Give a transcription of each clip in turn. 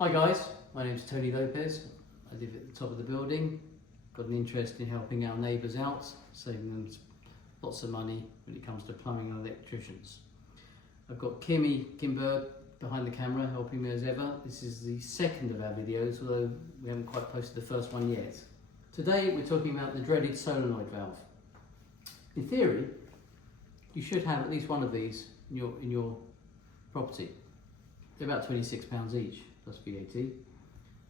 Hi guys, my name is Tony Lopez. I live at the top of the building. Got an interest in helping our neighbours out, saving them lots of money when it comes to plumbing and electricians. I've got Kimber behind the camera helping me as ever. This is the second of our videos, although we haven't quite posted the first one yet. Today we're talking about the dreaded solenoid valve. In theory, you should have at least one of these in your property. They're about £26 each plus VAT,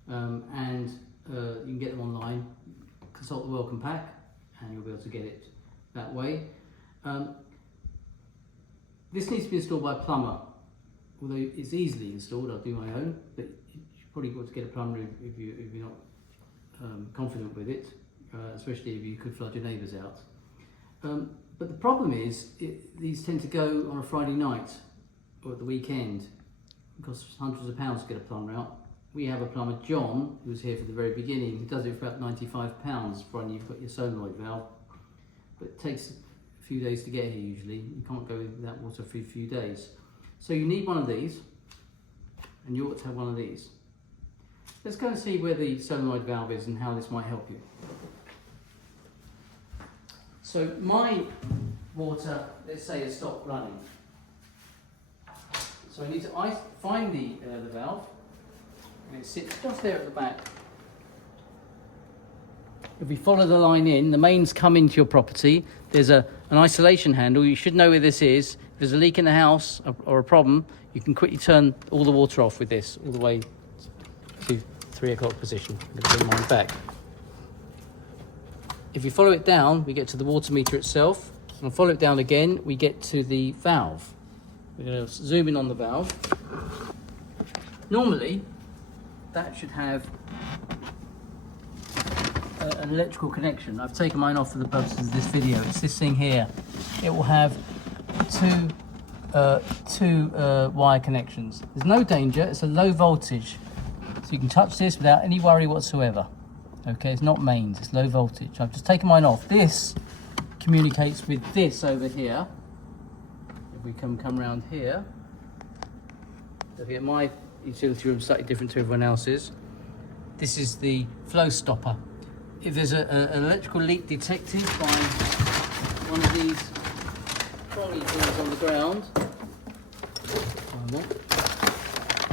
and you can get them online. Consult the welcome pack and you'll be able to get it that way. This needs to be installed by a plumber, although it's easily installed. I'll do my own, but you probably got to get a plumber if you're not confident with it, especially if you could flood your neighbours out. But the problem is, these tend to go on a Friday night or at the weekend. It costs hundreds of pounds to get a plumber out. We have a plumber, John, who was here for the very beginning. He does it for about £95 when you've got your solenoid valve. But it takes a few days to get here usually. You can't go without water for a few days. So you need one of these, and you ought to have one of these. Let's go and see where the solenoid valve is and how this might help you. So my water, let's say, has stopped running. So I need to find the valve, and it sits just there at the back. If we follow the line in, the mains come into your property. There's an isolation handle. You should know where this is. If there's a leak in the house or a problem, you can quickly turn all the water off with this, all the way to 3 o'clock position. I'm going to bring mine back. If you follow it down, we get to the water meter itself. And follow it down again, we get to the valve. We're going to zoom in on the valve. Normally, that should have an electrical connection. I've taken mine off for the purposes of this video. It's this thing here. It will have two wire connections. There's no danger. It's a low voltage, so you can touch this without any worry whatsoever. Okay, it's not mains, it's low voltage. I've just taken mine off. This communicates with this over here. If we come around here, my utility room is slightly different to everyone else's. This is the flow stopper. If there's an electrical leak detected by one of these trolley things on the ground,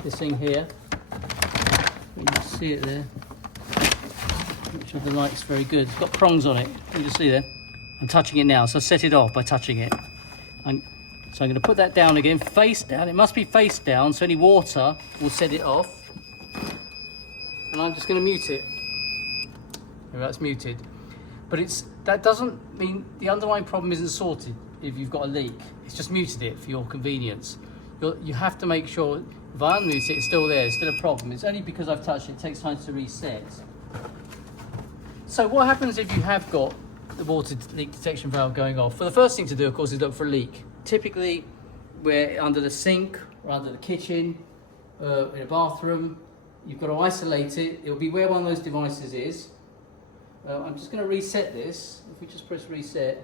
this thing here, you can see it there. Make sure the light's very good. It's got prongs on it. You can see there. I'm touching it now, so I set it off by touching it. So I'm going to put that down again, face down. It must be face down, so any water will set it off. And I'm just going to mute it. There, that's muted. But that doesn't mean the underlying problem isn't sorted if you've got a leak. It's just muted it for your convenience. You have to make sure, if I unmute it, it's still there, it's still a problem. It's only because I've touched it, it takes time to reset. So what happens if you have got the water leak detection valve going off? Well, the first thing to do, of course, is look for a leak. Typically, we're under the sink or under the kitchen, in a bathroom. You've got to isolate it. It'll be where one of those devices is. I'm just going to reset this. If we just press reset,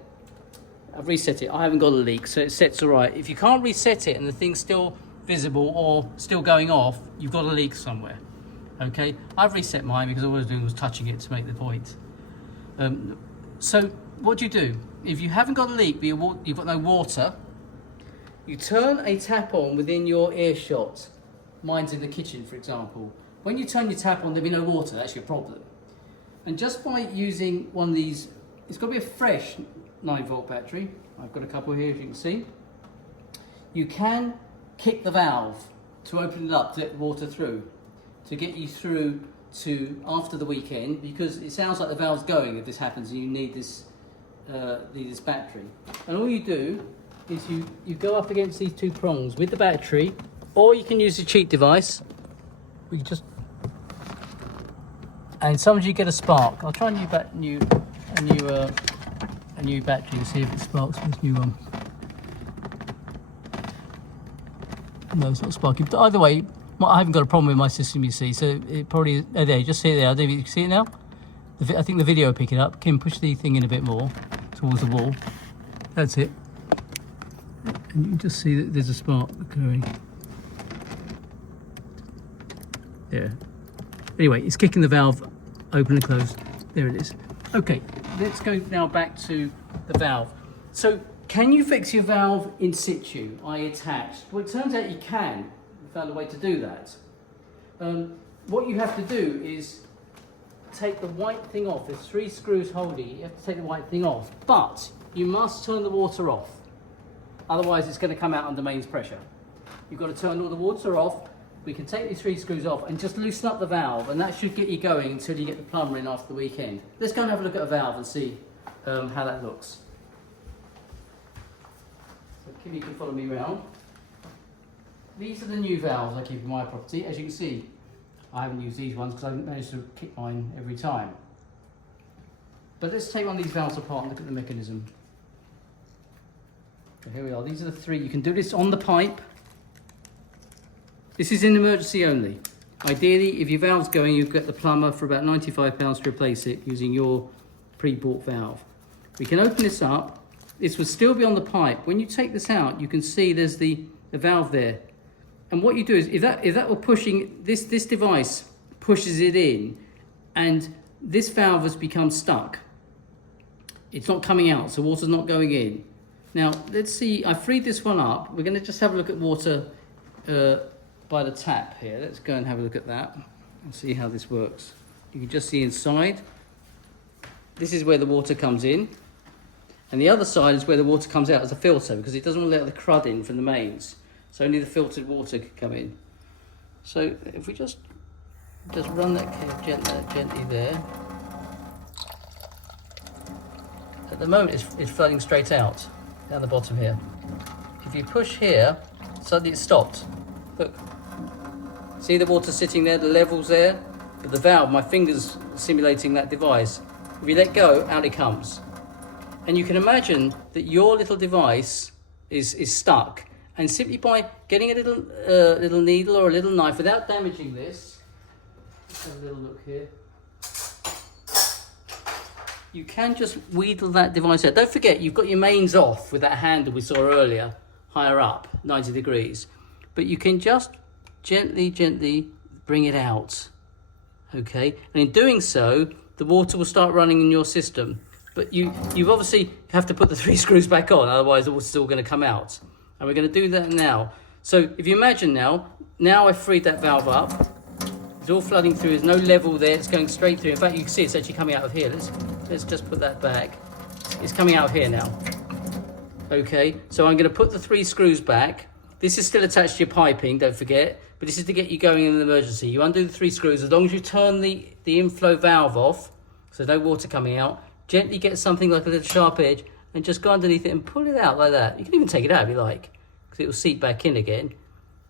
I've reset it. I haven't got a leak, so it sets all right. If you can't reset it and the thing's still visible or still going off, you've got a leak somewhere. Okay, I've reset mine because all I was doing was touching it to make the point. So what do you do? If you haven't got a leak, but you've got no water, you turn a tap on within your earshot. Mine's in the kitchen, for example. When you turn your tap on, there'll be no water. That's your problem. And just by using one of these, it's got to be a fresh 9-volt battery. I've got a couple here, as you can see. You can kick the valve to open it up to let the water through, to get you through to after the weekend, because it sounds like the valve's going if this happens and you need this battery. And all you do is you go up against these two prongs with the battery, or you can use a cheat device. We can just, and sometimes you get a spark. I'll try a new battery to see if it sparks with this new one. No, it's not sparking. But either way, I haven't got a problem with my system, you see, so it probably is. Oh, there, just see it there. I don't know if you can see it now. I think the video will pick it up. Kim, push the thing in a bit more towards the wall. That's it. And you can just see that there's a spark occurring. There. Anyway, it's kicking the valve open and closed. There it is. Okay, let's go now back to the valve. So, can you fix your valve in situ, i.e. attached? Well, it turns out you can. We found a way to do that. What you have to do is take the white thing off. There's 3 screws holding it. You have to take the white thing off. But you must turn the water off. Otherwise, it's going to come out under mains pressure. You've got to turn all the water off. We can take these 3 screws off and just loosen up the valve, and that should get you going until you get the plumber in after the weekend. Let's go and have a look at a valve and see how that looks. So Kim, you can follow me around. These are the new valves I keep in my property. As you can see, I haven't used these ones because I haven't managed to kick mine every time. But let's take one of these valves apart and look at the mechanism. So here we are. These are the 3. You can do this on the pipe. This is in emergency only. Ideally, if your valve's going, you'll get the plumber for about £95 to replace it using your pre-bought valve. We can open this up. This will still be on the pipe. When you take this out, you can see there's the valve there. And what you do is, if that were pushing, this device pushes it in, and this valve has become stuck. It's not coming out, so water's not going in. Now, let's see, I freed this one up. We're gonna just have a look at water by the tap here. Let's go and have a look at that and see how this works. You can just see inside. This is where the water comes in. And the other side is where the water comes out as a filter, because it doesn't want to let the crud in from the mains. So only the filtered water can come in. So if we just run that gently there. At the moment it's flooding straight out, down the bottom here. If you push here, suddenly it stopped. Look, see the water sitting there, the levels there? But the valve, my finger's simulating that device. If you let go, out it comes. And you can imagine that your little device is stuck. And simply by getting a little needle or a little knife without damaging this, let's have a little look here. You can just wheedle that device out. Don't forget, you've got your mains off with that handle we saw earlier, higher up, 90 degrees. But you can just gently bring it out, okay? And in doing so, the water will start running in your system. But you obviously have to put the 3 screws back on, otherwise the water's still going to come out. And we're going to do that now. So if you imagine now I've freed that valve up. It's all flooding through. There's no level there. It's going straight through. In fact, you can see it's actually coming out of here. Let's just put that back. It's coming out of here now. Okay, so I'm going to put the 3 screws back. This is still attached to your piping, don't forget. But this is to get you going in an emergency. You undo the 3 screws. As long as you turn the inflow valve off, so no water coming out, gently get something like a little sharp edge and just go underneath it and pull it out like that. You can even take it out if you like, because it will seep back in again.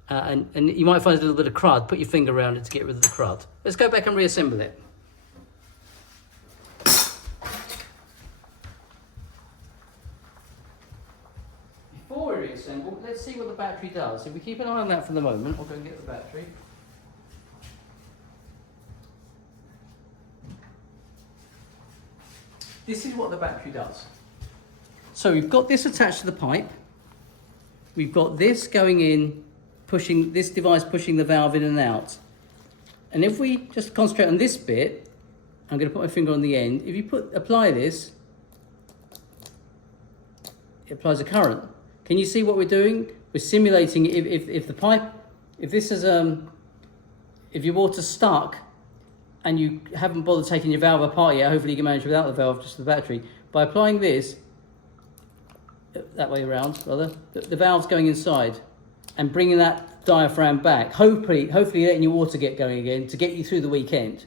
And you might find a little bit of crud. Put your finger around it to get rid of the crud. Let's go back and reassemble it. Before we reassemble, let's see what the battery does. If we keep an eye on that for the moment, I'll go and get the battery. This is what the battery does. So we've got this attached to the pipe. We've got this going in, pushing this device, pushing the valve in and out. And if we just concentrate on this bit, I'm going to put my finger on the end. If you apply this, it applies a current. Can you see what we're doing? We're simulating if the pipe, if your water's stuck and you haven't bothered taking your valve apart yet, hopefully you can manage without the valve, just the battery. By applying this, that way around, rather, the valve's going inside and bringing that diaphragm back, hopefully letting your water get going again to get you through the weekend.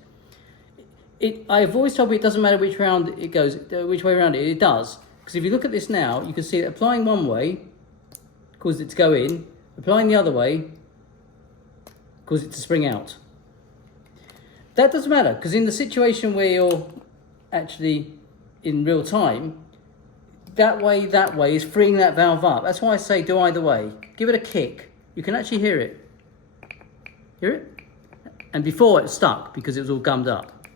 I've always told you it doesn't matter which round it goes, which way around it does. Because if you look at this now, you can see that applying one way causes it to go in, applying the other way causes it to spring out. That doesn't matter, because in the situation where you're actually in real time, that way is freeing that valve up. That's why I say do either way. Give it a kick. You can actually hear it. Hear it? And before it was stuck because it was all gummed up.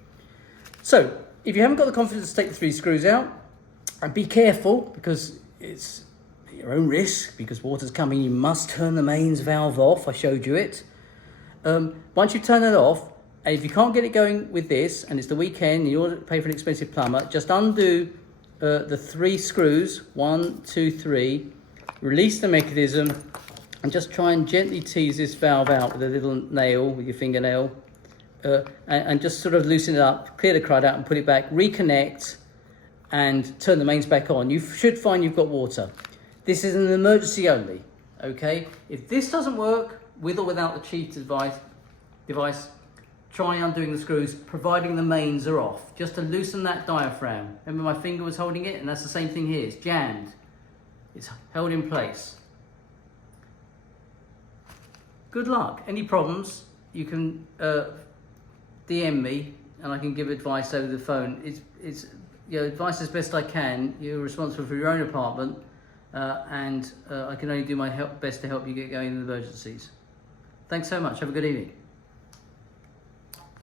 So, if you haven't got the confidence to take the 3 screws out, and be careful because it's at your own risk, because water's coming, you must turn the mains valve off. I showed you it. Once you turn it off, and if you can't get it going with this, and it's the weekend, and you want to pay for an expensive plumber, just undo the 3 screws, 1, 2, 3, release the mechanism, and just try and gently tease this valve out with a little nail, with your fingernail, and just sort of loosen it up, clear the crud out and put it back, reconnect, and turn the mains back on. You should find you've got water. This is an emergency only, okay? If this doesn't work, with or without the cheat device, try undoing the screws, providing the mains are off, just to loosen that diaphragm. Remember my finger was holding it, and that's the same thing here. It's jammed. It's held in place. Good luck. Any problems, you can DM me, and I can give advice over the phone. It's advice as best I can. You're responsible for your own apartment, and I can only do my best to help you get going in emergencies. Thanks so much. Have a good evening.